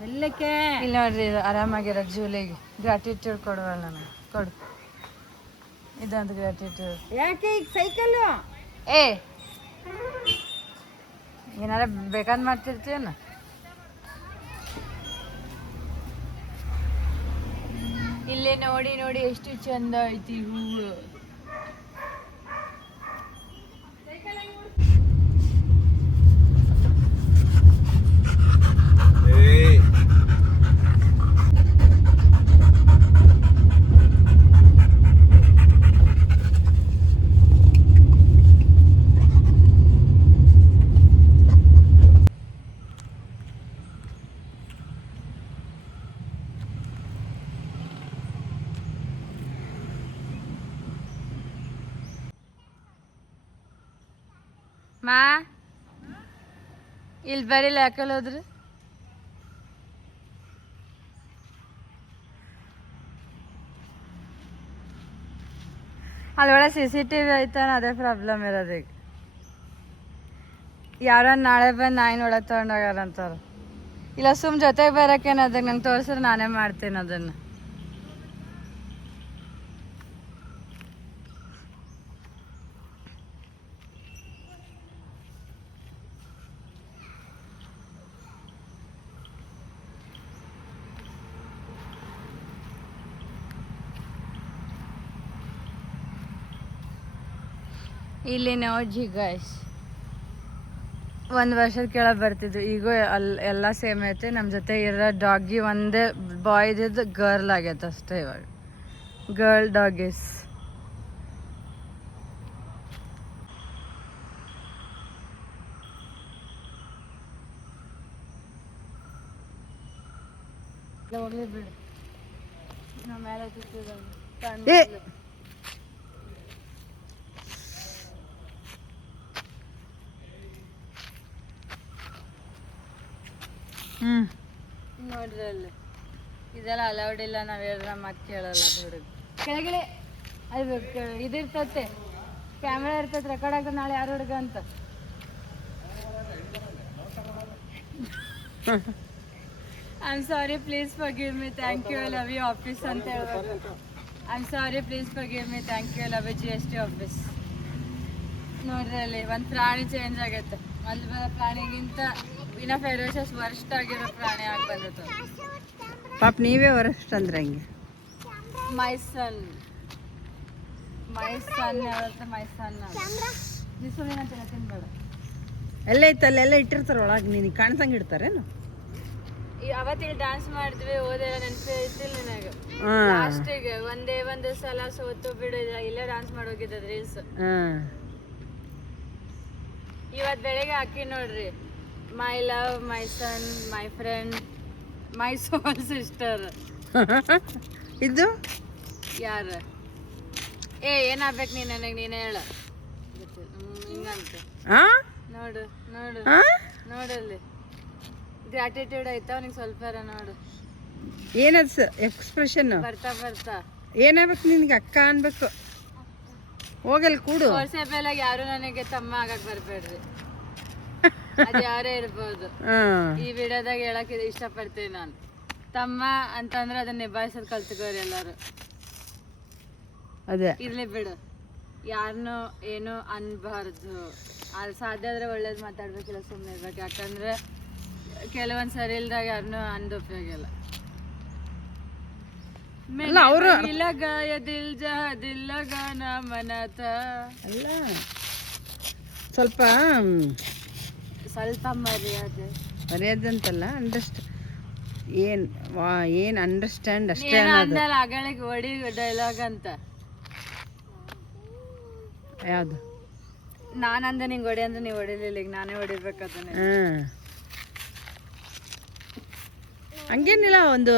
ಮೆಲ್ಲಕ್ಕೆ ಇಲ್ಲಿ ನೋಡ್ರಿ, ಇದು ಆರಾಮಾಗಿರೋ ಜೂಲಿಗೆ ಗ್ರಾಟಿಟ್ಯೂಡ್ ಕೊಡುವಲ್ಲ ನಾನು. ಕೊಡು, ಇದಂತ ಗ್ರಾಟಿಟ್ಯೂಡ್. ಯಾಕೆ ಈಗ ಸೈಕಲ್ಲು ಏ ಏನಾರ ಬೇಕಾದ್ ಮಾಡ್ತಿರ್ತೀಯನ. ಇಲ್ಲೇ ನೋಡಿ ನೋಡಿ ಎಷ್ಟು ಚಂದ ಐತಿ ಹೂವು. ಮಾ ಇಲ್ಲಿ ಬರೀಲ್ಲ, ಯಾಕಲ್ಲ ಹೋದ್ರಿ? ಅಲ್ಲಿ ಒಳಗೆ CCTV ಐತಾನ, ಅದೇ ಪ್ರಾಬ್ಲಮ್ ಇರೋದು ಈಗ. ಯಾರ ನಾಳೆ ಬಂದು ನಾಯಿನ ಒಳಗೆ ತೊಗೊಂಡೋಗಾರ ಅಂತಾರ. ಇಲ್ಲ ಜೊತೆಗೆ ಬರೋಕೇನು ಅದಕ್ಕೆ ನಂಗೆ ತೋರಿಸ್ರೆ ನಾನೇ ಮಾಡ್ತೀನಿ ಅದನ್ನು. ಇಲ್ಲಿ ನೋಡ್ಜಿ ಗೈಸ್, 1 ವರ್ಷದ ಕೆಳಗೆ ಬರ್ತಿದ್ವು. ಈಗ ಎಲ್ಲ ಸೇಮ್ ಐತೆ. ನಮ್ಮ ಜೊತೆ ಇರೋ ಡಾಗಿ ಒಂದೇ ಬಾಯ್ದಿದ್ದು ಗರ್ಲ್ ಆಗೈತೆ ಅಷ್ಟೇ. ಇವಾಗ ಗರ್ಲ್ ಡಾಗೀಸ್. ಹೋಗ್ಲಿ ಬಿಡು, ನಮ್ಮ ಮೇಲೆ ನೋಡ್ರಿ ಅಲ್ಲಿ ಇದೆಲ್ಲ ಅಲೌಡ್ ಇಲ್ಲ. ನಾವು ಹೇಳಿದ್ರೆ ಮತ್ತೆ ಕೇಳಲ್ಲ ಹುಡುಗ. ಕೆಳಗಡೆ ಅದು ಇದಿರ್ತತೆ, ಕ್ಯಾಮ್ರಾ ಇರ್ತೈತೆ, ರೆಕಾರ್ಡ್ ಆಗ್ತದೆ ನಾಳೆ ಯಾರು ಹುಡುಗ ಅಂತ. I am sorry, please forgive me, thank you, I love you office ಅಂತ ಹೇಳ್ಬೇಕು. I am sorry, please forgive me, thank you, I love you GST office. ನೋಡ್ರಿ ಅಲ್ಲಿ ಒಂದು ಪ್ರಾಣಿ ಚೇಂಜ್ ಆಗೈತೆ. ಅಲ್ಲಿ ಬರೋ ಪ್ರಾಣಿಗಿಂತ ಇನ್ನ ಫೆರೋಷಸ್ ವರ್ಸ್ಟ್ ಆಗಿರೋ ಪ್ರಾಣಿ ಆಗಿ ಬಂದಿತ್ತು. ಪಾಪ ನೀವೇ ವರ್ಸ್ಟ್ ಅಂದ್ರೆ ಹಂಗೆ. ಮೈ ಸನ್ ಹೇಳುತ್ತೆ, ಮೈ ಸನ್ ನಿಸುಳಿನ ತಿನ್ಬೇಡ. ಎಲ್ಲ ಐತಲ್ಲ, ಎಲ್ಲ ಇಟ್ಟಿರ್ತಾರೆ ಒಳಗೆ, ನೀನು ಕಾಣ್ಸಂಗೆ ಇಡ್ತಾರೇನು? ಅವತ್ತಿಲ್ಲಿ ಡ್ಯಾನ್ಸ್ ಮಾಡಿದ್ವಿ, ಓದೆಲ್ಲ ನೆನಪಿಲ್ಲ ನನಗೆ. ಲಾಸ್ಟಿಗೆ ಒಂದು ಸಲ ಸೋತು ಬಿಡಿಲ್ಲ, ಇಲ್ಲೇ ಡ್ಯಾನ್ಸ್ ಮಾಡೋಗಿದ್ದ ರೀಲ್ಸ್. ಇವತ್ತು ಬೆಳಿಗ್ಗೆ ಹಾಕಿ ನೋಡ್ರಿ, my love, my son, my friend, my soul sister. ಇದು ಯಾರು? ಏನಾಗ್ಬೇಕು ನೀನು ನನಗೆ, ನೀನೇ ಹೇಳ. ಹಿಂಗಂತ ನೋಡು ನೋಡು ನೋಡಲ್ಲಿ ಗ್ರಾಟಿಟ್ಯೂಡ್ ಆಯ್ತಾ ಅವನಿಗೆ ಸ್ವಲ್ಪ ನೋಡು. ಏನದು ಎಕ್ಸ್ಪ್ರೆಷನ್? ಬರ್ತಾ ಏನಾಗ್ಬೇಕು ನಿನ್ಗೆ? ಅಕ್ಕ ಅನ್ಬೇಕು. ಹೋಗಲ್ ಕೂಡು. ವಾಟ್ಸಪ್ ಯಾರು ನನಗೆ ತಮ್ಮ ಆಗಕ್ ಬರ್ಬೇಡ್ರಿ, ಅದು ಯಾರೇ ಇರ್ಬೋದು. ಈ ವಿಡಿಯೋದಾಗ ಹೇಳಕ್ ಇಷ್ಟಪಡ್ತೀನಿ ನಾನು. ತಮ್ಮ ಅಂತಂದ್ರೆ ಅದನ್ನ ನಿಭಾಯಿಸೋದು ಕಲ್ತ್ಕೋರಿ ಎಲ್ಲಾರು. ಅದೇ ಇರ್ಲಿ ಬಿಡು, ಯಾರನ್ನೂ ಏನು ಅನ್ಬಾರ್ದು. ಅಲ್ಲಿ ಸಾಧ್ಯ ಆದ್ರೆ ಒಳ್ಳೇದು ಮಾತಾಡ್ಬೇಕಿಲ್ಲ, ಸುಮ್ಮನೆ ಇರ್ಬೇಕು. ಯಾಕಂದ್ರೆ ಕೆಲವೊಂದು ಸರಿ ಇಲ್ದಾಗ ಯಾರನ್ನೂ ಅಂದ ಉಪಯೋಗ ಇಲ್ಲ. ಅಲ್ಲ ಸ್ವಲ್ಪ ಮರ್ಯಾದೆ ಅಂತಲ್ಲ, ಏನ್ ಅಂಡರ್ಸ್ಟ್ಯಾಂಡ್ ಅಷ್ಟೇ. ಅಗಳಿಗೆ ಹೊಡಿ ಡೈಲಾಗ್ ಅಂತ ಯಾವ್ದು? ನಾನಂದ ನಿಂಗೆ ಹೊಡಿ ಅಂದ್ರೆ ನೀವು ಹೊಡಿಲಿಲ್ಲ, ಈಗ ನಾನೇ ಹೊಡಿಬೇಕದನ್ನ. ಹಂಗೇನಿಲ್ಲ, ಒಂದು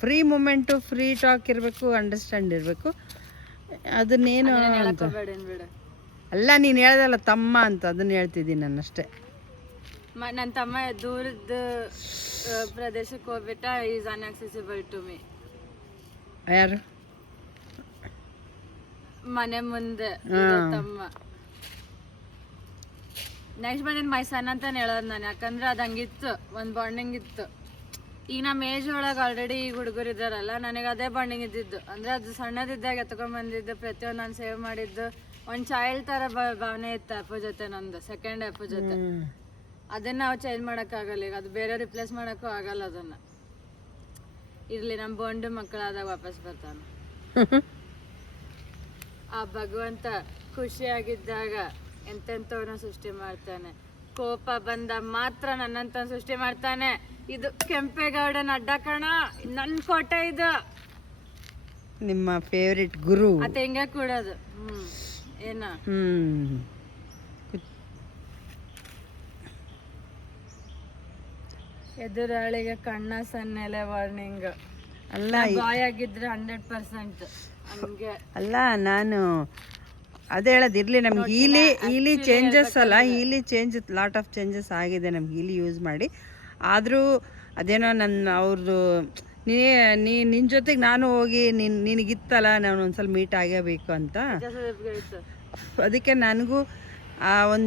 ಫ್ರೀ ಮೂಮೆಂಟು, ಫ್ರೀ ಟಾಕ್ ಇರಬೇಕು, ಅಂಡರ್ಸ್ಟ್ಯಾಂಡ್ ಇರಬೇಕು. ಅದನ್ನೇನು ಅಲ್ಲ, ನೀನು ಹೇಳ್ದಲ್ಲ ತಮ್ಮ ಅಂತ, ಅದನ್ನ ಹೇಳ್ತಿದ್ದೀನಿ ನಾನು ಅಷ್ಟೇ. ನನ್ನ ತಮ್ಮ ದೂರದ ಪ್ರದೇಶಕ್ಕೆ ಹೋಗ್ಬಿಟ್ಟ, ಈಸ್ ಅನ್ಆಕ್ಸೆಸಿಬಲ್ ಟು ಮೀ. ಯಾರು? ಮನೆ ಮುಂದೆ ತಮ್ಮ. ನೆಕ್ಸ್ಟ್ ಬಂದಿದ್ದು ಮೈ ಸನ್ ಅಂತಾನೆ ಹೇಳೋದು ನಾನು, ಯಾಕಂದ್ರೆ ಅದು ಹಂಗಿತ್ತು, ಒಂದು ಬಾಂಡಿಂಗ್ ಇತ್ತು. ಈಗ ನಮ್ಮ ಏಜ್ ಒಳಗೆ ಆಲ್ರೆಡಿ ಈಗ ಹುಡುಗರು ಇದ್ದಾರಲ್ಲ, ನನಗೆ ಅದೇ ಬಾಂಡಿಂಗ್ ಇದ್ದಿದ್ದು. ಅಂದರೆ ಅದು ಸಣ್ಣದಿದ್ದಾಗ ಎತ್ಕೊಂಡ್ಬಂದಿದ್ದು, ಪ್ರತಿಯೊಂದು ನಾನು ಸೇವ್ ಮಾಡಿದ್ದು, ಒಂದು ಚೈಲ್ಡ್ ಥರ ಭಾವನೆ ಇತ್ತು ಅಪ್ಪ ಜೊತೆ, ನಂದು ಸೆಕೆಂಡ್ ಅಪ್ಪ ಜೊತೆ. ಅದನ್ನು ನಾವು ಚೇಂಜ್ ಮಾಡೋಕ್ಕಾಗಲ್ಲ, ಈಗ ಅದು ಬೇರೆ ರಿಪ್ಲೇಸ್ ಮಾಡೋಕ್ಕೂ ಆಗಲ್ಲ ಅದನ್ನು. ಇರಲಿ, ನಮ್ಮ ಬಾಂಡು ಮಕ್ಕಳಾದಾಗ ವಾಪಸ್ ಬರ್ತಾನೆ. ಆ ಭಗವಂತ ಖುಷಿಯಾಗಿದ್ದಾಗ ಎಂತೆಂಥವ್ರನ್ನ ಸೃಷ್ಟಿ ಮಾಡ್ತಾನೆ, ಕೋಪ ಬಂದ ಮಾತ್ರ ನನ್ನಂತ ಸೃಷ್ಟಿ ಮಾಡ್ತಾನೆ. ಇದು ಕೆಂಪೇಗೌಡನ ಅಡ್ಡ ಕಣ, ನನ್ನ ಕೋಟೆ ಇದು. ನಿಮ್ಮ ಫೇವ್ರೆಟ್ ಗುರು ಅದು ಹೆಂಗೆ ಕೂಡೋದು. ಏನ ಎದುರಾಳಿಗೆ ಕಣ್ಣ ಸನ್ನೆಲೆ ವಾರ್ನಿಂಗ್. ಅಲ್ಲ ಬಾಯ್ ಆಗಿದ್ರೆ 100% ಹಂಗೆ. ಅಲ್ಲ, ನಾನು ಅದೇ ಹೇಳೋದಿರಲಿ, ನಮ್ಗೆ ಈಲಿ ಚೇಂಜಸ್ ಅಲ್ಲ, ಈಲಿ ಲಾಟ್ ಆಫ್ ಚೇಂಜಸ್ ಆಗಿದೆ ನಮ್ಗೆ ಈಲಿ ಯೂಸ್ ಮಾಡಿ. ಆದರೂ ಅದೇನೋ ಅವ್ರದ್ದು ನಿನ್ನ ಜೊತೆಗೆ ನಾನು ಹೋಗಿ ನಿನಗಿತ್ತಲ್ಲ, ನಾನು ಒಂದ್ಸಲ ಮೀಟ್ ಆಗಬೇಕು ಅಂತ, ಅದಕ್ಕೆ ನನಗೂ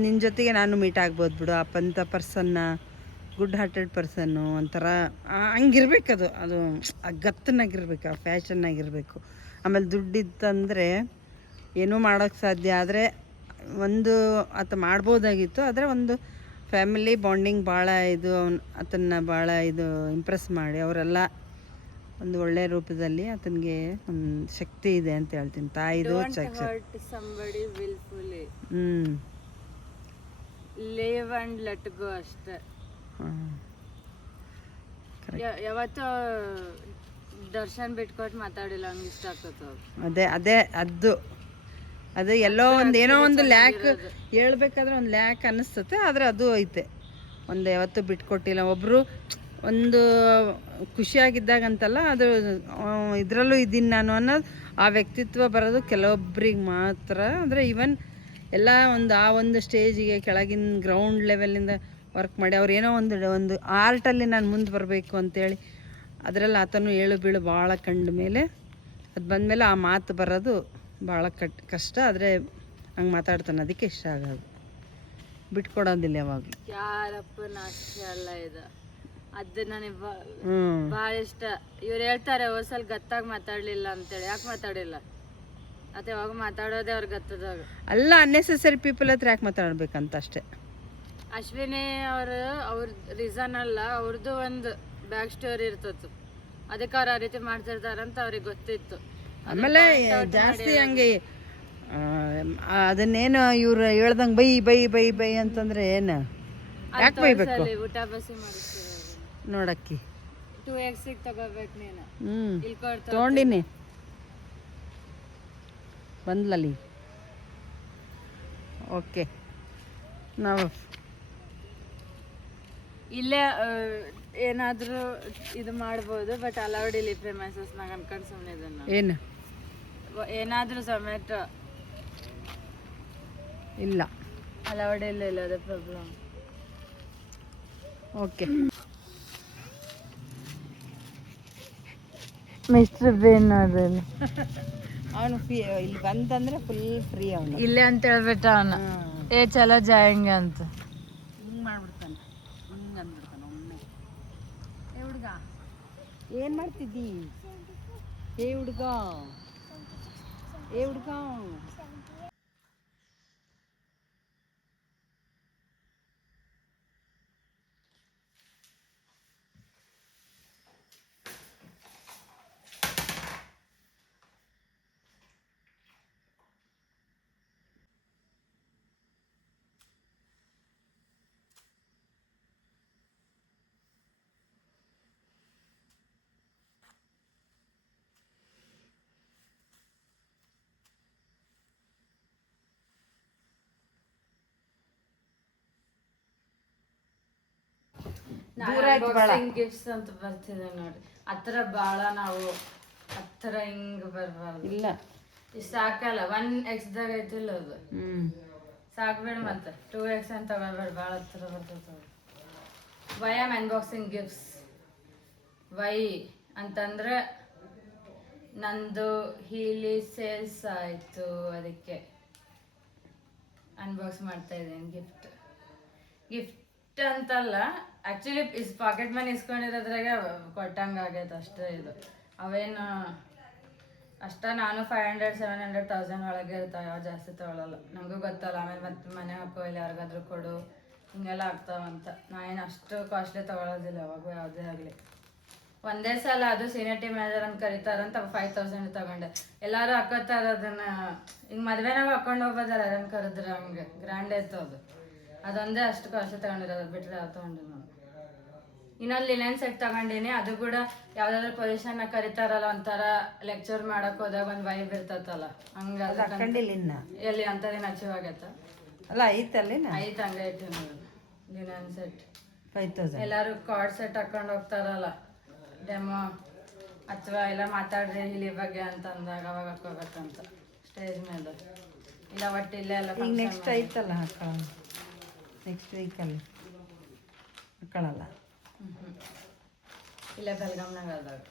ನಿನ್ನ ಜೊತೆಗೆ ನಾನು ಮೀಟ್ ಆಗ್ಬೋದು ಬಿಡು. ಅಂಥ ಪರ್ಸನ್ನ, ಗುಡ್ ಹಾರ್ಟೆಡ್ ಪರ್ಸನ್ನು, ಒಂಥರ ಹಂಗಿರ್ಬೇಕು. ಅದು ಗತ್ತನಾಗಿರ್ಬೇಕು, ಆ ಫ್ಯಾಷನ್ನಾಗಿರಬೇಕು. ಆಮೇಲೆ ದುಡ್ಡಿತ್ತಂದರೆ ಏನೂ ಮಾಡೋಕ್ಕೆ ಸಾಧ್ಯ. ಆದರೆ ಒಂದು ಆತ ಮಾಡ್ಬೋದಾಗಿತ್ತು, ಆದರೆ ಒಂದು ಫ್ಯಾಮಿಲಿ ಬಾಂಡಿಂಗ್ ಭಾಳ ಇದು, ಆತನ್ನು ಭಾಳ ಇದು ಇಂಪ್ರೆಸ್ ಮಾಡಿ ಅವರೆಲ್ಲ ಒಂದು ಒಳ್ಳೆಯ ರೂಪದಲ್ಲಿ ಆತನಿಗೆ ಒಂದು ಶಕ್ತಿ ಇದೆ ಅಂತ ಹೇಳ್ತೀನಿ. ತಾಯಿದು ಲಿವ್ ಅಂಡ್ ಲೆಟ್ ಗೋ ಅಷ್ಟೇ. ಯಾವತ್ತೂ ದರ್ಶನ್ ಬಿಟ್ಕೊಟ್ಟು ಮಾತಾಡಿಲ್ಲ, ಹಂಗೆ ಇಷ್ಟ ಆಗ್ತದೆ. ಅದು ಎಲ್ಲೋ ಒಂದು ಏನೋ ಒಂದು ಲ್ಯಾಕ್ ಹೇಳ್ಬೇಕಾದ್ರೆ ಒಂದು ಲ್ಯಾಕ್ ಅನ್ನಿಸ್ತತೆ, ಆದರೆ ಅದು ಐತೆ. ಒಂದು ಯಾವತ್ತೂ ಬಿಟ್ಕೊಟ್ಟಿಲ್ಲ. ಒಬ್ಬರು ಒಂದು ಖುಷಿಯಾಗಿದ್ದಾಗಂತಲ್ಲ, ಅದು ಇದರಲ್ಲೂ ಇದ್ದೀನಿ ನಾನು ಅನ್ನೋದು ಆ ವ್ಯಕ್ತಿತ್ವ ಬರೋದು ಕೆಲವೊಬ್ರಿಗೆ ಮಾತ್ರ. ಅಂದರೆ ಈವನ್ ಎಲ್ಲ ಒಂದು ಸ್ಟೇಜಿಗೆ ಕೆಳಗಿನ ಗ್ರೌಂಡ್ ಲೆವೆಲಿಂದ ವರ್ಕ್ ಮಾಡಿ ಅವ್ರು ಏನೋ ಒಂದು ಆರ್ಟಲ್ಲಿ ನಾನು ಮುಂದೆ ಬರಬೇಕು ಅಂತೇಳಿ, ಅದರಲ್ಲಿ ಆತನು ಏಳು ಬೀಳು ಭಾಳ ಕಂಡ ಮೇಲೆ, ಅದು ಬಂದಮೇಲೆ ಆ ಮಾತು ಬರೋದು ಭಾಳ ಕಷ್ಟ. ಆದರೆ ಹಂಗೆ ಮಾತಾಡ್ತಾನೆ, ಅದಕ್ಕೆ ಇಷ್ಟ ಆಗೋದು, ಬಿಟ್ಕೊಡೋದಿಲ್ಲ ಯಾವಾಗಲೂ. ಯಾರಪ್ಪನ ಅಷ್ಟೇ ಅಲ್ಲ ಇದು, ಅದು ನನಗೆ ಭಾಳ ಇಷ್ಟ. ಇವ್ರು ಹೇಳ್ತಾರೆ ಹೋದ್ಸಲ ಗತ್ತಾಗಿ ಮಾತಾಡಲಿಲ್ಲ ಅಂತೇಳಿ. ಯಾಕೆ ಮಾತಾಡಿಲ್ಲ? ಮತ್ತೆ ಯಾವಾಗ ಮಾತಾಡೋದೇ ಅವ್ರ ಗತ್ತದಾಗ ಅಲ್ಲ, ಅನ್ನೆಸೆಸರಿ ಪೀಪಲ್ ಹತ್ರ ಯಾಕೆ ಮಾತಾಡ್ಬೇಕಂತ ಅಷ್ಟೇ. ಅಶ್ವಿನಿ ಅವ್ರ ರೀಸನ್ ಅಲ್ಲ, ಅವ್ರದ್ದು ಒಂದು ಬ್ಯಾಕ್ ಸ್ಟೋರಿ ಇರ್ತತ್ತು, ಅದಕ್ಕೆ ಅವ್ರು ಆ ರೀತಿ ಮಾಡ್ತಿರ್ತಾರಂತ ಅವ್ರಿಗೆ ಗೊತ್ತಿತ್ತು. ಆಮೇಲೆ ಜಾಸ್ತಿ ಹಂಗೆ ಅದನ್ನೇನು ಇವ್ರು ಹೇಳ್ದಂಗೆ ಬೈ ಬೈ ಬೈ ಬೈ ಅಂತಂದ್ರೆ ಏನು, ಯಾಕೆ ಬೈಬೇಕು? ಊಟ ಬಸಿ ಮಾಡಿಸ್ತೀರ ನೋಡಕ್ಕಿ 2x ತಗೋಬೇಕು ನೀನು. ತೊಗೊಂಡಿನಿ, ಬಂದ್ಲಲ್ಲಿ. ಓಕೆ, ನಾವು ಇಲ್ಲೇ ಏನಾದರೂ ಇದು ಮಾಡ್ಬೋದು, ಬಟ್ ಅಲೌಡ್ ಇಲ್ಲಿ ಪ್ರೆಮೈಸಸ್ನಾಗ ಅನ್ಕೊಂಡು ಸುಮ್ಮನೆ ಇದನ್ನು. ಏನು ಏನಾದರೂ ಝೊಮ್ಯಾಟೊ ಇಲ್ಲ, ಅಲೌಡ್ ಇಲ್ಲ, ಅದೇ ಪ್ರಾಬ್ಲಮ್. ಓಕೆ, ಮಿಸ್ಟರ್ ಬೇನ್ ನೋಡ್ರಿ, ಅವನು ಇಲ್ಲಿ ಬಂತಂದ್ರೆ ಫುಲ್ ಫ್ರೀ. ಅವನು ಇಲ್ಲೇ ಅಂತ ಹೇಳ್ಬಿಟ್ಟ ಅವನು, ಏ ಚಲೋ ಜಾಯಂಗೆ ಅಂತ ಹಿಂಗೆ ಮಾಡ್ಬಿಡ್ತಾನೆ, ಹಿಂಗೆ ಅಂದ್ಬಿಡ್ತಾನೆ ಒಮ್ಮೆ. ಏ ಹುಡುಗ, ಏನು ಮಾಡ್ತಿದ್ದಿ? ಏ ಹುಡುಗ, ಏ ಹುಡುಗ, ಗಿಫ್ಟ್ಸ್ ಅಂತ ಬರ್ತಿದೆ ನೋಡಿ. ಹತ್ರ ಭಾಳ ನಾವು ಹತ್ರ ಹಿಂಗೆ ಬರಬಾರ್ದು. ಇಲ್ಲ, ಇಷ್ಟು ಸಾಕಲ್ಲ. 1x ಐತಿಲ್ಲ ಅದು, ಸಾಕ್ಬೇಡ. ಮತ್ತೆ 2x ಅಂತ ತಗೋಬೇಡ, ಭಾಳ ಹತ್ರ ಬರ್ತದೆ. Why am unboxing gifts. Why ಅಂತಂದ್ರೆ ನಂದು ಹೀಲಿ ಸೇಲ್ಸ್ ಆಯಿತು, ಅದಕ್ಕೆ ಅನ್ಬಾಕ್ಸ್ ಮಾಡ್ತಾ ಇದ್ದೀನಿ ಗಿಫ್ಟ್. ಗಿಫ್ಟ್ ಅಂತಲ್ಲ, ಆಕ್ಚುಲಿ ಪಾಕೆಟ್ ಮನಿ ಇಸ್ಕೊಂಡಿರೋದ್ರಾಗ ಕೊಟ್ಟಂಗ ಆಗೈತೆ ಅಷ್ಟೇ. ಇದು ಅವೇನು ಅಷ್ಟ, ನಾನು 500-700,000 ಒಳಗೆ ಇರ್ತಾವೆ, ಯಾವ ಜಾಸ್ತಿ ತೊಗೊಳಲ್ಲ. ನನಗೂ ಗೊತ್ತಲ್ಲ, ಆಮೇಲೆ ಮತ್ತೆ ಮನೆ ಹಾಕೋ ಇಲ್ಲಿ ಯಾರಿಗಾದ್ರೂ ಕೊಡು ಹಿಂಗೆಲ್ಲ ಆಗ್ತಾವಂತ. ನಾ ಏನು ಅಷ್ಟು ಕಾಸ್ಟ್ಲಿ ತೊಗೊಳೋದಿಲ್ಲ ಯಾವಾಗೂ, ಯಾವುದೇ ಆಗಲಿ. ಒಂದೇ ಸಲ ಅದು ಸೀನಿಯರ್ ಟೀಮ್ ಮ್ಯಾನೇಜರ್ ಅಂತ ಕರೀತಾರಂತ 5,000 ತಗೊಂಡೆ. ಎಲ್ಲರೂ ಹಾಕೋತಾರ ಅದನ್ನ, ಹಿಂಗೆ ಮದುವೆನಾಗ ಹಾಕೊಂಡು ಹೋಗೋದಲ್ಲ ಯಾರನ್ನ ಕರೆದ್ರೆ, ಹಂಗೆ ಗ್ರ್ಯಾಂಡ್ ಆಯ್ತು ಅದು. ಅದೊಂದೇ ಅಷ್ಟು ಕಾಸ್ಟ್ಲಿ ತಗೊಂಡಿರೋದು, ಬಿಟ್ಟರೆ ಯಾವ ತೊಗೊಂಡು ನಾನು. ಇನ್ನೊಂದು ಲಿನೆನ್ ಸೆಟ್ ತಗೊಂಡಿನಿ, ಅದು ಕೂಡ ಯಾವ್ದಾದ್ರು ಪೊಸಿಷನ್ ಕರಿತಾರಲ್ಲ, ಒಂಥರ ಲೆಕ್ಚರ್ ಮಾಡಕ್ ಹೋದಾಗ ಒಂದು ವೈಬ್ ಇರ್ತೈತಲ್ಲ, ಹಂಗ ಹಾಕೊಂಡಿಲ್ಲ ಇನ್ನ. ಎಲ್ಲಿ ಅಂತದೇನು ಅಚೀವ್ ಆಗೈತ? ಅಲ್ಲ ಐತಲ್ಲಿನ ಐತೆ, ಹಂಗೆ ಐತಿ ಲಿನೆನ್ ಸೆಟ್. 5,000. ಎಲ್ಲಾರು ಕಾರ್ಡ್ ಸೆಟ್ ಹಾಕೊಂಡು ಹೋಗ್ತಾರಲ್ಲ ಡೆಮೋ, ಅಥವಾ ಎಲ್ಲ ಮಾತಾಡ್ರಿ ಇಲ್ಲಿ ಬಗ್ಗೆ ಅಂತ ಅಂದಾಗ ಅವಾಗ ಹಾಕೋಬೇಕಂತ ಸ್ಟೇಜ್ ಮೇಲೆ. ಇಲ್ಲ ಒಟ್ಟು ಇಲ್ಲೇ ಎಲ್ಲ ಈಗ ನೆಕ್ಸ್ಟ್ ಐತಲ್ಲ ಹಾಕೊಳ್ಳೋದು, ನೆಕ್ಸ್ಟ್ ವೀಕಲ್ಲಿ ಹಾಕೊಳ್ಳಲ್ಲ. ಇಲ್ಲೇ ಬೆಲ್ಗಾಮ್ನಾಗ ಆದಾಗ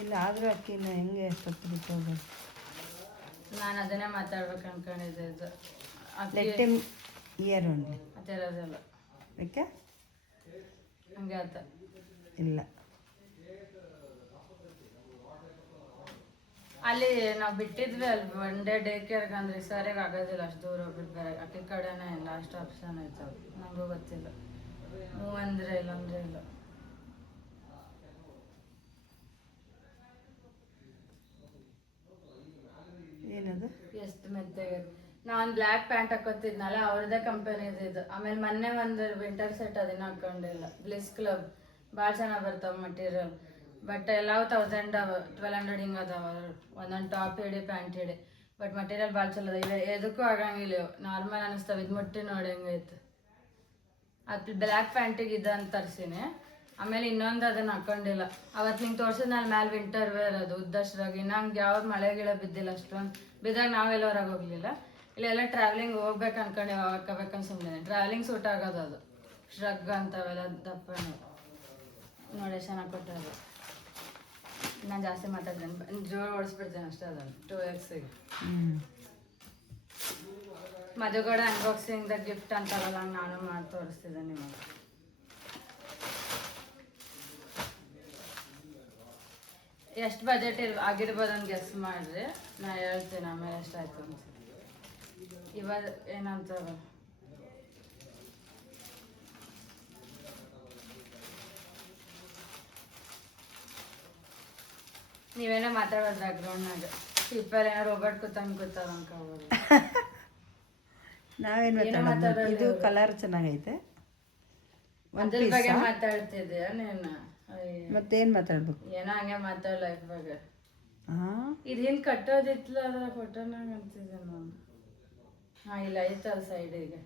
ಇಲ್ಲ ಆದರೂ ಅಕ್ಕಿನ ಹೆಂಗೆ ಎಷ್ಟೊತ್ತು ಬಿಟ್ಟು ಹೋಗೋದು? ನಾನು ಅದನ್ನೇ ಮಾತಾಡ್ಬೇಕು ಅನ್ಕೊಂಡಿದ್ದೆ. ಇದು ಲೆಟ್ ಹಿಮ್ ಇಯರ್ ಓನ್ಲಿ. ಅದಿರೋದಿಲ್ಲ, ಯಾಕೆ ಹಂಗೆ ಆತ. ಇಲ್ಲ ಅಲ್ಲಿ ನಾವು ಬಿಟ್ಟಿದ್ವಿ ಅಲ್ಲಿ ಒನ್ ಡೇ ಕೇರ್ಗೆ ಅಂದ್ರೆ ಸರಿಯಾಗಿ ಆಗೋದಿಲ್ಲ, ಅಷ್ಟು ದೂರ ಹೋಗ್ಬಿಟ್ಟು ಬೇರೆ ಅಕ್ಕಿ ಕಡೆನೇ ಇಲ್ಲ, ಅಷ್ಟು ಆಪ್ಷನ್ ಆಯ್ತು. ನನಗೂ ಗೊತ್ತಿಲ್ಲ, ಹ್ಞೂ ಅಂದರೆ ಇಲ್ಲ ಅಂದರೆ ಇಲ್ಲ. ಏನದು? ಎಷ್ಟು ಮೆತ್ತಗೆ. ನಾನು ಬ್ಲ್ಯಾಕ್ ಪ್ಯಾಂಟ್ ಹಾಕೋತಿದ್ನಲ್ಲ, ಅವ್ರದ್ದೇ ಕಂಪನಿದು ಇದು. ಆಮೇಲೆ ಮೊನ್ನೆ ಒಂದು ವಿಂಟರ್ ಸೆಟ್ ಅದನ್ನ ಹಾಕೊಂಡಿಲ್ಲ, ಬ್ಲಿಸ್ ಕ್ಲಬ್. ಭಾಳ ಚೆನ್ನಾಗಿ ಬರ್ತಾವೆ ಮಟೀರಿಯಲ್, ಬಟ್ ಎಲ್ಲವೂ 1,000-1,200 ಹಿಂಗೆ ಅದಾವ. ಒಂದೊಂದು ಟಾಪ್ ಹಿಡಿ ಪ್ಯಾಂಟ್ ಹಿಡಿ, ಬಟ್ ಮಟೀರಿಯಲ್ ಭಾಳ ಚಲೋ ಅದ. ಎದಕ್ಕೂ ಆಗಂಗಿಲ್ಲ, ನಾರ್ಮಲ್ ಅನ್ನಿಸ್ತಾವೆ. ಇದು ಮುಟ್ಟಿ ನೋಡಿ ಹೆಂಗೈತೆ. ಅದು ಬ್ಲ್ಯಾಕ್ ಪ್ಯಾಂಟಿಗೆ ಇದಂತ ತರಿಸಿನಿ. ಆಮೇಲೆ ಇನ್ನೊಂದು ಅದನ್ನು ಹಾಕೊಂಡಿಲ್ಲ. ಅವತ್ತು ನಿಂಗೆ ತೋರ್ಸಿದ್ ನಾನು ಮ್ಯಾಲೆ ವಿಂಟರ್ ವೇರ್ ಅದು ಉದ್ದಶ್ರಾಗಿ. ಇನ್ನು ಹಂಗೆ ಯಾವ ಮಳೆ ಗಿಳ ಬಿದ್ದಿಲ್ಲ, ಅಷ್ಟೊಂದು ಬಿದ್ದಾಗ ನಾವೆಲ್ಲ ಹೊರಗೆ ಹೋಗ್ಲಿಲ್ಲ. ಇಲ್ಲೆಲ್ಲ ಟ್ರಾವೆಲಿಂಗ್ ಹೋಗ್ಬೇಕು ಅನ್ಕೊಂಡು ಹಾಕೋಬೇಕಂತ ಸುಮ್ಮನೆ. ಟ್ರಾವೆಲಿಂಗ್ ಸೂಟ್ ಆಗೋದು ಅದು, ಶ್ರಗ್ ಅಂತವೆಲ್ಲ ದಪ್ಪ ನೋಡಿ ಚೆನ್ನಾಗಿ ಕೊಟ್ಟದು. ನಾನು ಜಾಸ್ತಿ ಮಾತಾಡ್ತೇನೆ, ಜೋರು ಓಡಿಸ್ಬಿಡ್ತೇನೆ ಅಷ್ಟೇ. ಅದನ್ನು 2Xಗೆ ಮದುಗಡ ಅನ್ಬಾಕ್ಸಿಂಗ್ ಗಿಫ್ಟ್ ಅಂತಾರಲ್ಲ, ಹಂಗೆ ನಾನು ಮಾಡಿ ತೋರಿಸ್ತಿದ್ದೆ ನಿಮಗೆ. ಎಷ್ಟು ಬಜೆಟ್ ಆಗಿರ್ಬೋದು ಅಂತ ಗೆಸ್ ಮಾಡಿರಿ, ನಾ ಹೇಳ್ತೀನಿ ಆಮೇಲೆ ಎಷ್ಟಾಯ್ತು ಅಂತ. ಇವಾಗ ಏನಂತಾರ ನೀವೇನೋ ಮಾತಾಡೋದು ಬ್ಯಾಕ್ಗ್ರೌಂಡ್ನಾಗ, ಪೀಪಲ್ ಏನೋ ರೋಬೋಟ್ ಕೂತಂಗೆ ಕೂತಾವ ಅನ್ಕೋಬೋದು. ನಾವೇನು ಮಾತಾಡೋದು? ಇದು ಕಲರ್ ಚೆನ್ನಾಗೈತೆ, ಅದ್ರ ಬಗ್ಗೆ ಮಾತಾಡ್ತಿದ್ಯಾ ನೀನು? ಮತ್ತೇನು ಮಾತಾಡ್ಬೇಕು? ಏನೋ ಹಂಗೆ ಮಾತಾಡ ಲೈಫ್ ಬಗ್ಗೆ. ಹಾಂ, ಇದು ಹಿಂಗೆ ಕಟ್ಟೋದಿತ್ತಲ್ಲ, ಅದರ ಫೋಟೋನಾಗ ಅಂತಿದ್ದೆ ನಾನು. ಹಾಂ, ಇಲ್ಲ ಐತಲ್ಲ ಸೈಡಿಗೆ.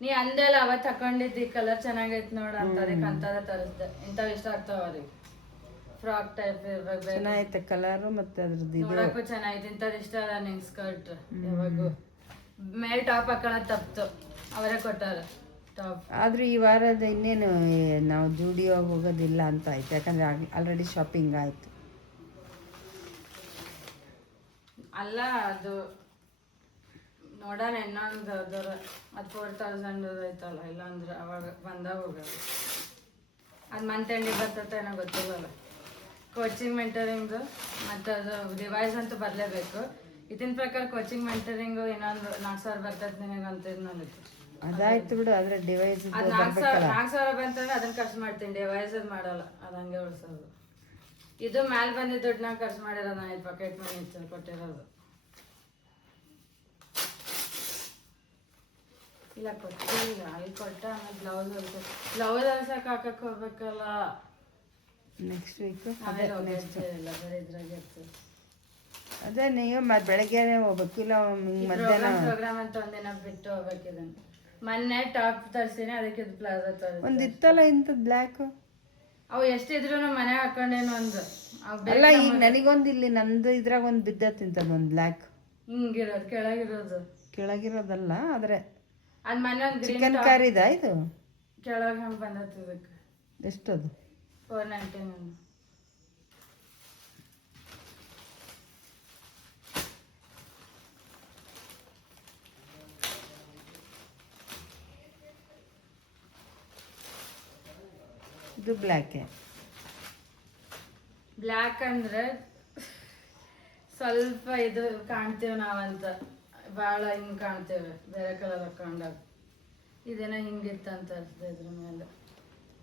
ನೀ ಅಂದೆಲ್ಲ ಅವತ್ತು ಹಾಕೊಂಡಿದ್ದಿ ಕಲರ್ ಚೆನ್ನಾಗೈತೆ ನೋಡು ಅಂತ, ಅದಕ್ಕೆ ಅಂತದ ತರಿಸ್ದೆ. ಇಂಥವು ಇಷ್ಟ ಆಗ್ತಾವ ಅವ್ರಿಗೆ, ಫ್ರಾಕ್ ಟೈಪ್ ಇರ್ಬೇಕು. ಚೆನ್ನಾಗೈತೆ ಕಲರು, ಮತ್ತು ಅದ್ರದ್ದು ಇದು ನೋಡಕ್ಕೂ ಚೆನ್ನಾಗೈತೆ. ಇಂಥದ್ದು ಇಷ್ಟ ಅಲ್ಲ ನಿಂಗೆ ಸ್ಕರ್ಟ್. ಯಾವಾಗೂ ಮೇಲ್ ಟಾಪ್ ಹಾಕೊಳ್ಳೋದು ತಪ್ಪಿತು, ಅವರೇ ಕೊಟ್ಟಾರ ಟಾಪ್. ಆದರೂ ಈ ವಾರದ ಇನ್ನೇನು ನಾವು ಜೂಡಿಯೋ ಹೋಗೋದಿಲ್ಲ ಅಂತ ಆಯ್ತು, ಯಾಕಂದರೆ ಆಲ್ರೆಡಿ ಶಾಪಿಂಗ್ ಆಯಿತು. ಅಲ್ಲ ಅದು ನೋಡೋಣ, ಇನ್ನೊಂದು ಅದು 4,000 ಐತಲ್ಲ, ಇಲ್ಲಾಂದ್ರೆ ಅವಾಗ ಬಂದಾಗ ಹೋಗೋದು. ಅದು ಮಂತ್ ಎಂಡಿಗೆ ಬರ್ತೈತೆ ಏನೋ ಗೊತ್ತಿಲ್ಲಲ್ಲ. ಕೋಚಿಂಗ್ ಮೆಂಟರಿಂಗು ಮತ್ತು ಅದು ಡಿವೈಸ್ ಅಂತೂ ಬರಲೇಬೇಕು. ಇದನ್ನ ಪ್ರಕಾರ ಕೋಚಿಂಗ್ ಮೆಂಟರಿಂಗು ಇನ್ನೊಂದು 4,000 ಬರ್ತೈತೆ ನಿನಗೆ ಅಂತ ಇದ್ನಲ್ಲಿ. ಅದಾಯ್ತು ಬಿಡು, ಆದರೆ ಡಿವೈಸ್ ಅದು 4,000 ಬಂತಂದ್ರೆ ಅದನ್ನ ಖರ್ಚು ಮಾಡ್ತೀನಿ, ಡಿವೈಸ್ ಮಾಡೋಲ್ಲ, ಅದು ಹಂಗೆ ಉಳಿಸೋದು. ಇದು ಮ್ಯಾಲೆ ಬಂದಿದ್ದ ದುಡ್ಡನ್ನ ಖರ್ಚು ಮಾಡಿರೋದು ನಾನು, ಇದು ಪಾಕೆಟ್ ಮನಿ ಇತ್ತು ಕೊಟ್ಟಿರೋದು. ಇಲ್ಲ ಕೊಟ್ಟಿಲ್ಲ, ಅಲ್ಲಿ ಕೊಟ್ಟ. ಆಮೇಲೆ ಬ್ಲೌಸ್ ಹೊಲ್ಸಕ್ಕೆ ಹಾಕಕ್ಕೆ ಹೋಗ್ಬೇಕಲ್ಲ ನೆಕ್ಸ್ಟ್ ವೀಕ್. ಆಮೇಲೆ ಇಲ್ಲ, ಬರೀ ಇದ್ರಾಗೆ ಇರ್ತದೆ. ಅದೇ ನೀವು ಬೆಳಗ್ಗೆನೇ ಹೋಗ್ಬೇಕು, ಇಲ್ಲ ಮಧ್ಯಾಹ್ನ ಪ್ರೋಗ್ರಾಮ್ ಅಂತ ಒಂದಿನ ಬಿಟ್ಟು ಹೋಗ್ಬೇಕು. ಇದನ್ನು ಮೊನ್ನೆ ಟಾಪ್ ತರಿಸಿನಿ, ಅದಕ್ಕೆ ಇದು ಪ್ಲಾಜೋ ತರಿಸಿ. ಒಂದು ಇತ್ತಲ್ಲ ಇಂಥದ್ದು ಬ್ಲ್ಯಾಕ್, ಅವು ಎಷ್ಟಿದ್ರು ಮನೆ ಹಾಕೊಂಡೇನು ಒಂದು. ಅಲ್ಲ ಈಗ ನನಗೊಂದು ಇಲ್ಲಿ ನಂದು ಇದ್ರಾಗ ಒಂದು ಬಿದ್ದತ್ ಇಂಥದ್ದು ಒಂದು ಬ್ಲ್ಯಾಕ್, ಹಿಂಗಿರೋದು ಕೆಳಗಿರೋದು. ಕೆಳಗಿರೋದಲ್ಲ, ಆದರೆ ಅದು ಮೊನ್ನೆ ಒಂದು ಚಿಕನ್ ಕರಿದಾ ಇದು? ಕೆಳಗೆ ಹಂಗೆ ಬಂದತ್ತು. ಇದಕ್ಕೆ ಎಷ್ಟದು? 499. ಇದು ಬ್ಲ್ಯಾಕೆ. ಬ್ಲ್ಯಾಕ್ ಅಂದರೆ ಸ್ವಲ್ಪ ಇದು ಕಾಣ್ತೇವೆ ನಾವಂತ, ಭಾಳ ಹಿಂಗೆ ಕಾಣ್ತೇವೆ ಬೇರೆ ಕಲರ್ ಹಾಕೊಂಡಾಗ. ಇದೇನೋ ಹಿಂಗಿತ್ತಂತ ಅನ್ಸುತ್ತೆ ಇದ್ರ ಮೇಲೆ.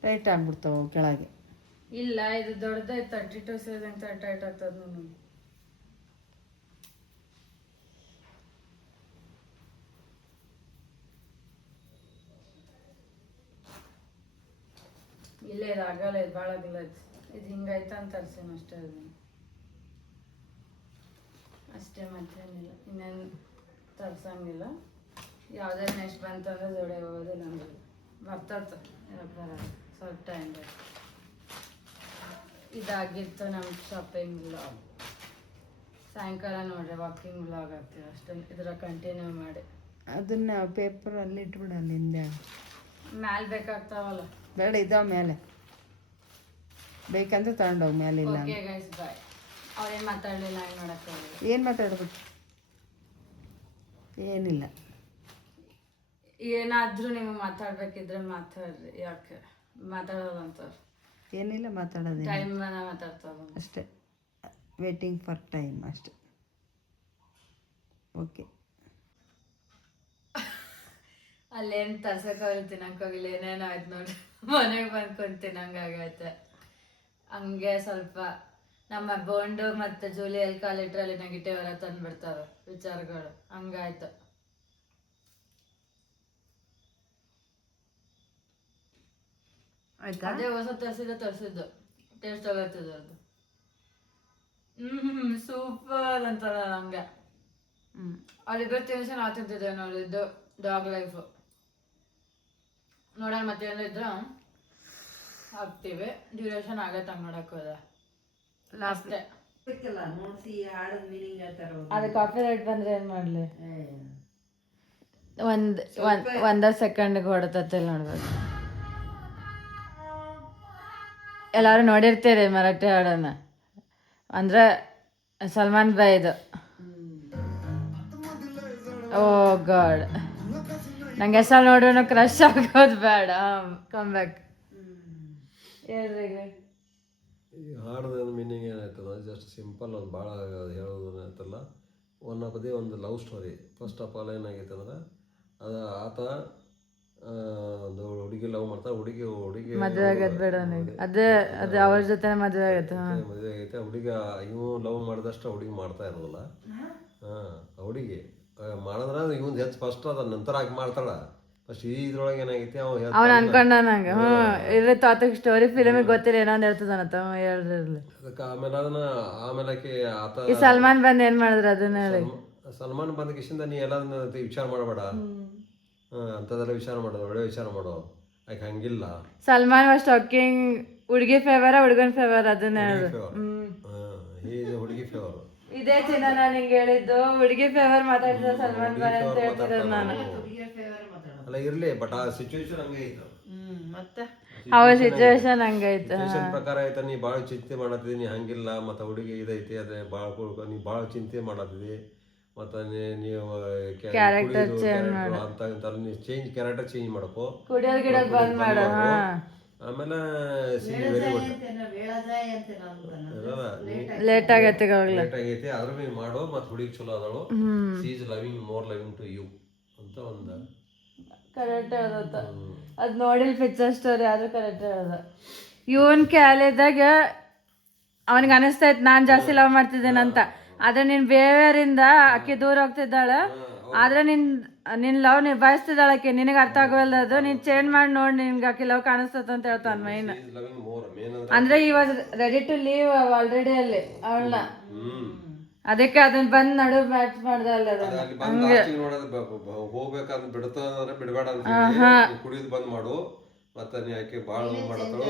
ಟೈಟ್ ಆಗ್ಬಿಡ್ತಾವೆ ಕೆಳಗೆ. ಇಲ್ಲ, ಇದು ದೊಡ್ಡದೈತೆ 32 ಸೈಜ್ ಅಂತ ಟೈಟ್ ಆಗ್ತದೆ ನಾನು. ಇಲ್ಲೇ ಇದು ಆಗಲ್ಲ, ಇದು ಭಾಳ ಆಗಲ್ಲ, ಇದು ಹಿಂಗೈತೆ ಅಂತ ತರ್ಸೇನು ಅಷ್ಟೇ. ಅದನ್ನು ಅಷ್ಟೇ, ಮತ್ತೇನಿಲ್ಲ, ಇನ್ನೇನು ತರ್ಸಂಗಿಲ್ಲ. ಯಾವುದೇ ನೆಕ್ಸ್ಟ್ ಬಂತಂದ್ರೆ ಜೋಡಿ ಹೋಗೋದು, ನಮ್ಗೆ ಬರ್ತದೆ ಬರೋದು ಸ್ವಲ್ಪ ಟೈಮ್ ಬೇಕು. ಇದಾಗಿತ್ತು ನಮ್ಮ ಶಾಪಿಂಗ್ ವ್ಲಾಗ್. ಸಾಯಂಕಾಲ ನೋಡ್ರಿ ವಾಕಿಂಗ್ ವ್ಲಾಗ್ ಆಗ್ತೀವಿ ಅಷ್ಟೇ, ಇದರ ಕಂಟಿನ್ಯೂ ಮಾಡಿ. ಅದನ್ನ ಪೇಪರ್ ಅಲ್ಲಿ ಇಟ್ಬಿಡ, ಅಲ್ಲಿಂದ ಮ್ಯಾಲೆ ಬೇಕಾಗ್ತಾವಲ್ಲ. ಬೇಡ, ಇದಾವ ಮೇಲೆ, ಬೇಕಂದ್ರೆ ತಗೊಂಡೋಗಿ ಮೇಲೆ. ಇಲ್ಲ ಓಕೆ ಗೈಸ್, ಬಾಯ್. ಅವ್ರೇನು ಮಾತಾಡಲಿಲ್ಲ, ಏನು ಮಾಡೋಕ್ಕೆ ಏನು ಮಾತಾಡ್ಬೇಕು, ಏನಿಲ್ಲ. ಏನಾದರೂ ನಿಮಗೆ ಮಾತಾಡ್ಬೇಕಿದ್ರೆ ಮಾತಾಡ್ರಿ, ಯಾಕೆ ಮಾತಾಡೋದಂತವ್ರು ಏನಿಲ್ಲ, ಮಾತಾಡೋದು ಟೈಮ್ ಮಾತಾಡ್ತಾವ ಅಷ್ಟೇ. ವೇಟಿಂಗ್ ಫಾರ್ ಟೈಮ್ ಅಷ್ಟೆ. ಓಕೆ. ಅಲ್ಲೇನು ತರ್ಸೋಕ್ಕಾಗಲ್ಲ, ತಿನ್ನೋಕ್ಕಾಗಿಲ್ಲ, ಏನೇನೋ ಆಯ್ತು ನೋಡಿ. ಮನೆಗೆ ಬಂದ್ಕೊಂಡು ತಿನ್ನಂಗಾಗೈತೆ. ಹಂಗೆ ಸ್ವಲ್ಪ ನಮ್ಮ ಬೋಂಡು ಮತ್ತು ಜೂಲಿ ಎಲ್ಲಿ ಕಾಲಿಟ್ರಲ್ಲಿ ನೆಗೆಟಿವ್ ಎಲ್ಲ ತಂದುಬಿಡ್ತಾರೆ ವಿಚಾರಗಳು, ಹಂಗಾಯ್ತು. ಆಯ್ತಾ? ಅದೇ ಹೊಸ ತರಿಸಿದ್ದು ಟೇಸ್ಟ್ ಆಗತ್ತದ ಅದು. ಸೂಪರ್ ಅಂತಾರ ಹಂಗೆ. ಅಲ್ಲಿಬ್ಬರು ತಿನ್ಸಿ ನಾವು ತಿಂತಿದ್ದೇವೆ ನೋಡಿ. ಇದು ಡಾಗ್ ಲೈಫು ನೋಡೋಣ. ಮತ್ತೆ ಏನಾದ್ರು ಇದ್ರೆ ಹಾಕ್ತೀವಿ. ಡ್ಯೂರೇಷನ್ ಆಗತ್ತೆ ಹಂಗೆ ನೋಡಕ್ಕೆ ಹೋದ ಲಾಸ್ಟೇ. ಅದು ಕಾಫಿ ರೇಟ್ ಬಂದ್ರೆ ಏನು ಮಾಡಲಿ, ಒಂದೇ ಸೆಕೆಂಡ್ಗೆ ಹೊಡೆತತ್ತಿಲ್ಲ ನೋಡ್ಬೇಕು. ಎಲ್ಲರೂ ನೋಡಿರ್ತೀರಿ ಮರಾಠಿ ಹಾಡನ್ನ, ಅಂದರೆ ಸಲ್ಮಾನ್ ಬಾಯ್ದು. ಓ ಗಾಡ್, ನಂಗೆ ಹೆಸರು ನೋಡೋಣ ಕ್ರಶ್ ಆಗೋದು ಬೇಡ. ಕಮ್ ಬ್ಯಾಕ್ ಹೇಳ್ರಿ. ಈ ಹಾಡ್ದ ಮೀನಿಂಗ್ ಏನಾಯ್ತದ, ಜಸ್ಟ್ ಸಿಂಪಲ್, ಒಂದು ಭಾಳ ಹೇಳೋದು ಆಯ್ತಲ್ಲ. ಒನ್ ಆಫ್ ದಿ ಒಂದು love story. First of all ಏನಾಗೈತೆ ಅಂದ್ರೆ, ಅದು ಆತ ಒಂದು ಹುಡುಗಿ ಲವ್ ಮಾಡ್ತಾರೆ. ಹುಡುಗಿ ಮದುವೆ ಆಗತ್ತೆ ಬೇಡ ನನಗೆ, ಅದೇ ಅವ್ರ ಜೊತೆ ಮದುವೆ ಆಗತ್ತೆ. ಮದುವೆ ಆಗೈತೆ. ಹುಡುಗ ಇವು ಲವ್ ಮಾಡಿದಷ್ಟು ಹುಡುಗಿ ಮಾಡ್ತಾ ಇರೋದಿಲ್ಲ. ಹುಡುಗಿ ಮಾಡಿದ್ರೆ ಇವನ್ ಹೆಚ್ಚು ಫಸ್ಟ್ ಅದ, ನಂತರ ಆಗಿ ಮಾಡ್ತಾಳ. ಫಸ್ಟ್ ಇದ್ರೊಳಗೆ ಏನಾಗೈತಿ, ಅವ್ನು ಅನ್ಕೊಂಡ ನಂಗೆ ಇರ್ಲಿ ತಾತಕ್ಕೆ ಸ್ಟೋರಿ ಫಿಲಮಿಗೆ ಗೊತ್ತಿಲ್ಲ ಏನೋ ಒಂದು ಹೇಳ್ತದಾನತ್ತ ಹೇಳ್ರಿ. ಅದಕ್ಕೆ ಆಮೇಲೆ ಆತ ಈ ಸಲ್ಮಾನ್ ಬಂದು ಏನು ಮಾಡಿದ್ರು ಅದನ್ನ ಹೇಳಿ. ಸಲ್ಮಾನ್ ಬಂದ ಕಿಶಿಂದ ನೀ ಎಲ್ಲ ವಿಚಾರ ಮಾಡಬೇಡ, ಅಂಥದ್ದೆಲ್ಲ ವಿಚಾರ ಮಾಡೋದು, ಒಳ್ಳೆ ವಿಚಾರ ಮಾಡೋ. ಯಾಕೆ ಹಂಗಿಲ್ಲ, ಸಲ್ಮಾನ್ ವಾಸ್ ಟಾಕಿಂಗ್ ಹುಡುಗಿ ಫೇವರ ಹುಡುಗನ ಫೇವರ್ ಅದನ್ನ ಹೇಳು. ಹುಡುಗಿ ಫೇವರ್. ಇದೇ ಚಿನ್ನ ನಾನು ಹಿಂಗೆ ಹೇಳಿದ್ದು, ಹುಡುಗಿ ಫೇವರ್ ಮಾತಾಡ್ತಿದ್ದ ಸಲ್ಮಾನ್ ಖಾನ್ ಅಂತ ಹೇಳ್ತಿರೋದು ನಾನು. ಅಲ್ಲ ಇರ್ಲಿ, ಬಟ್ ಆ ಸಿಚುವೇಶನ್ ಹಂಗೆ ಐತ. ಮತ್ತೆ ಅವ ಸಿಚುವೇಶನ್ ಹಂಗೈತೆ. ಸಿಚುವೇಶನ್ ಪ್ರಕಾರ ಆಯ್ತಾ, ನೀ ಭಾಳ ಚಿಂತೆ ಮಾಡತ್ತಿದಿ, ನೀ ಹಂಗಿಲ್ಲ. ಮತ್ತು ಹುಡುಗಿ ಇದೈತಿ, ಅದೇ ನೀ ಭಾಳ ಚಿಂತೆ ಮಾಡತ್ತಿದಿ. ಮತ್ತು ನೀವು ಕ್ಯಾರೆಕ್ಟರ್ ಅಂತ ನೀ ಕ್ಯಾರೆಕ್ಟರ್ ಚೇಂಜ್ ಮಾಡಕೋ, ಕುಡಿಯೋದು ಗಿಡೋದು ಬಂದ್ ಮಾಡು. ಆಮೇಲೆ ವೆರಿ ಗುಡ್. ಲೇಟ್ ಆಗೈತೆ, ಲೇಟ್ ಆಗೈತಿ, ಆದ್ರೂ ನೀವು ಮಾಡೋ. ಮತ್ತು ಹುಡುಗಿ ಚಲೋ ಅದಾಳು. She is loving more loving to you ಅಂತ ಒಂದು ಕರೆಕ್ಟ್ ಹೇಳ್ದತ್ತ. ಅದು ನೋಡಿಲ್ ಪಿಕ್ಚರ್ ಸ್ಟೋರಿ, ಆದ್ರೂ ಕರೆಕ್ಟ್ ಹೇಳ್ದ. ಇವನ್ ಕ್ಯಾಲಿದಾಗ ಅವನಿಗೆ ಅನಿಸ್ತಾ ಇತ್ತು ನಾನು ಜಾಸ್ತಿ ಲವ್ ಮಾಡ್ತಿದ್ದೇನಂತ. ಆದ್ರೆ ನಿನ್ ಬಿಹೇವಿಯರಿಂದ ಆಕೆ ದೂರ ಹೋಗ್ತಿದ್ದಾಳೆ. ಆದ್ರೆ ನಿನ್ ಲವ್ ನಿಭಾಯಿಸ್ತಿದ್ದಾಳೆ ಆಕೆ. ನಿನಗೆ ಅರ್ಥ ಆಗೋಲ್ಲ ಅದು. ನೀನ್ ಚೇಂಜ್ ಮಾಡಿ ನೋಡಿ, ನಿನ್ಗೆ ಆಕೆ ಲವ್ ಕಾಣಿಸ್ತದ ಅಂತ ಹೇಳ್ತಾನ ಮೈನ್. ಅಂದ್ರೆ ಈ was ready to leave already ಅಲ್ಲಿ ಅವಳನ್ನ. ಅದಕ್ಕೆ ಅದನ್ನ ಬಂದ್ ನಡು ಮ್ಯಾಚ್ ಮಾಡ್ದ ಅಲ್ಲ ಹಂಗೆ ಹೋಗ್ಬೇಕಂತ ಬಿಡ್ತಂದ್ರೆ ಬಿಡಬೇಡ ಅಂತ ಕುಡಿಯೋದು ಬಂದ್ ಮಾಡು. ಮತ್ತೆ ನೀ ಆಕೆ ಭಾಳ ಮಾಡತ್ತಳು.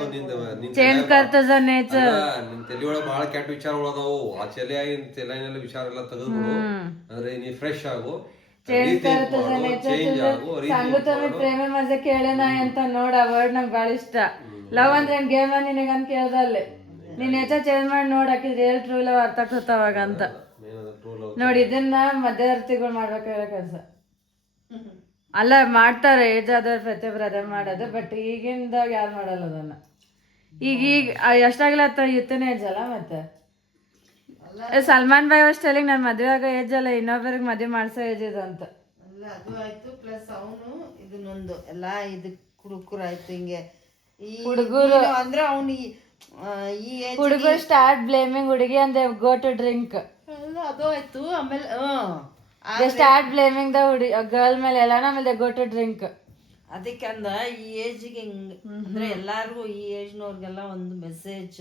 Change ಕರ್ತದ nature. ನಿನ್ ತಲೆಯೊಳಗೆ ಭಾಳ ಕೆಟ್ಟ ವಿಚಾರಗಳು ಅದಾವು. ಆ ತಲೆಯಾಗಿ ತಲೆನೆಲ್ಲ ವಿಚಾರ ಎಲ್ಲ ತೆಗೆದ್ಬಿಡು. ಅಂದ್ರೆ ನೀ ಫ್ರೆಶ್ ಆಗು, ಚೇಂಜ್ ಕರ್ತದ ನೇಚರ್. ಸಂಗುತಮಿ ಪ್ರೇಮ ಮಜಾ ಕೇಳೇನ ಅಂತ ನೋಡ. ಆ ವರ್ಡ್ ನಂಗೆ ಭಾಳ ಇಷ್ಟ. ಲವ್ ಅಂದ್ರೆ ಏನ್ ಗೇಮ್ ನಿನಗಂತ ಕೇಳ್ದಲ್ಲಿ. ನೀನ್ ನೇಚರ್ ಚೇಂಜ್ ಮಾಡಿ ನೋಡ್, ಹಾಕಿದ್ರೆ ರಿಯಲ್ ಟ್ರೂ ಲವ್ ಅರ್ಥ ಆಗ್ತದ ಅವಾಗ ಅಂತ ನೋಡಿ. ಇದನ್ನ ಮಧ್ಯವರ್ತಿಗಳು ಮಾಡ್ಬೇಕಾಗಿರೋ ಕೆಲಸ ಅಲ್ಲ. ಮಾಡ್ತಾರೆ ಏಜ್ ಆದವ್ರು ಪ್ರತಿಯೊಬ್ಬರು ಅದೇ ಮಾಡೋದು. ಬಟ್ ಈಗಿಂದಾಗ ಯಾರು ಮಾಡಲ್ಲ ಅದನ್ನ. ಈಗ ಎಷ್ಟಾಗ್ಲತ್ತ ಯುತ್ತನೇ ಏಜ್ ಅಲ್ಲ ಮತ್ತೆ ಸಲ್ಮಾನ್ ಬಾಯ್ ವಾಸ್ ಟೆಲಿಂಗ್ ನನ್ನ ಮದುವೆ ಆಗೋ ಏಜ್ ಅಲ್ಲ ಇನ್ನೊಬ್ಬರಿಗೆ ಮದುವೆ ಮಾಡ್ಸೋ ಏಜ್ ಇದು ಅಂತ. ಅಲ್ಲ ಅದು ಆಯ್ತು ಪ್ಲಸ್ ಅವನು ಇದನ್ನೊಂದು ಎಲ್ಲ ಇದು ಕುಡುಕರು ಆಯ್ತು ಹಿಂಗೆ ಈ ಹುಡುಗರು ಅಂದ್ರೆ ಅವನು ಈ ಏಜ್ ಹುಡುಗರು ಸ್ಟಾರ್ಟ್ ಬ್ಲೇಮಿಂಗ್ ಹುಡುಗಿ ಅಂದೆ ಗೋ ಟು ಡ್ರಿಂಕ್. ಅದು ಆಯ್ತು ಆಮೇಲೆ ದೇ ಸ್ಟಾರ್ಟ್ ಬ್ಲೇಮಿಂಗ್ ದ ಹುಡುಗಿ ಗರ್ಲ್ ಮೇಲೆ ಎಲ್ಲ ಆಮೇಲೆ ಗೋ ಟು ಡ್ರಿಂಕ್. ಅದಕ್ಕೆ ಅಂದ ಈ ಏಜ್ಗೆ ಹಿಂಗೆ ಅಂದ್ರೆ ಎಲ್ಲಾರ್ಗು ಈ ಏಜ್ನವ್ರಿಗೆಲ್ಲ ಒಂದು ಮೆಸೇಜ್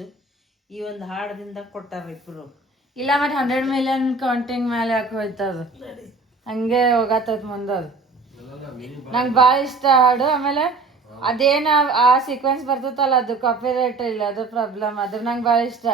ಈ ಒಂದು ಹಾಡದಿಂದ ಕೊಟ್ಟಾರ ಇಬ್ರು. ಇಲ್ಲ ಮತ್ತೆ 100 ಮಿಲಿಯನ್ ಕೌಂಟಿಂಗ್ ಮೇಲೆ ಯಾಕೆ ಹೋಯ್ತದ ಹಂಗೆ ಹೋಗತ್ತದ ಮುಂದದು. ನಂಗೆ ಭಾಳ ಇಷ್ಟ ಹಾಡು. ಆಮೇಲೆ ಅದೇನ ಆ ಸೀಕ್ವೆನ್ಸ್ ಬರ್ತೈತಲ್ಲ ಅದು ಕಾಪಿ ರೈಟ್ ಇಲ್ಲ ಅದು ಪ್ರಾಬ್ಲಮ್, ಅದು ನಂಗೆ ಭಾಳ ಇಷ್ಟ.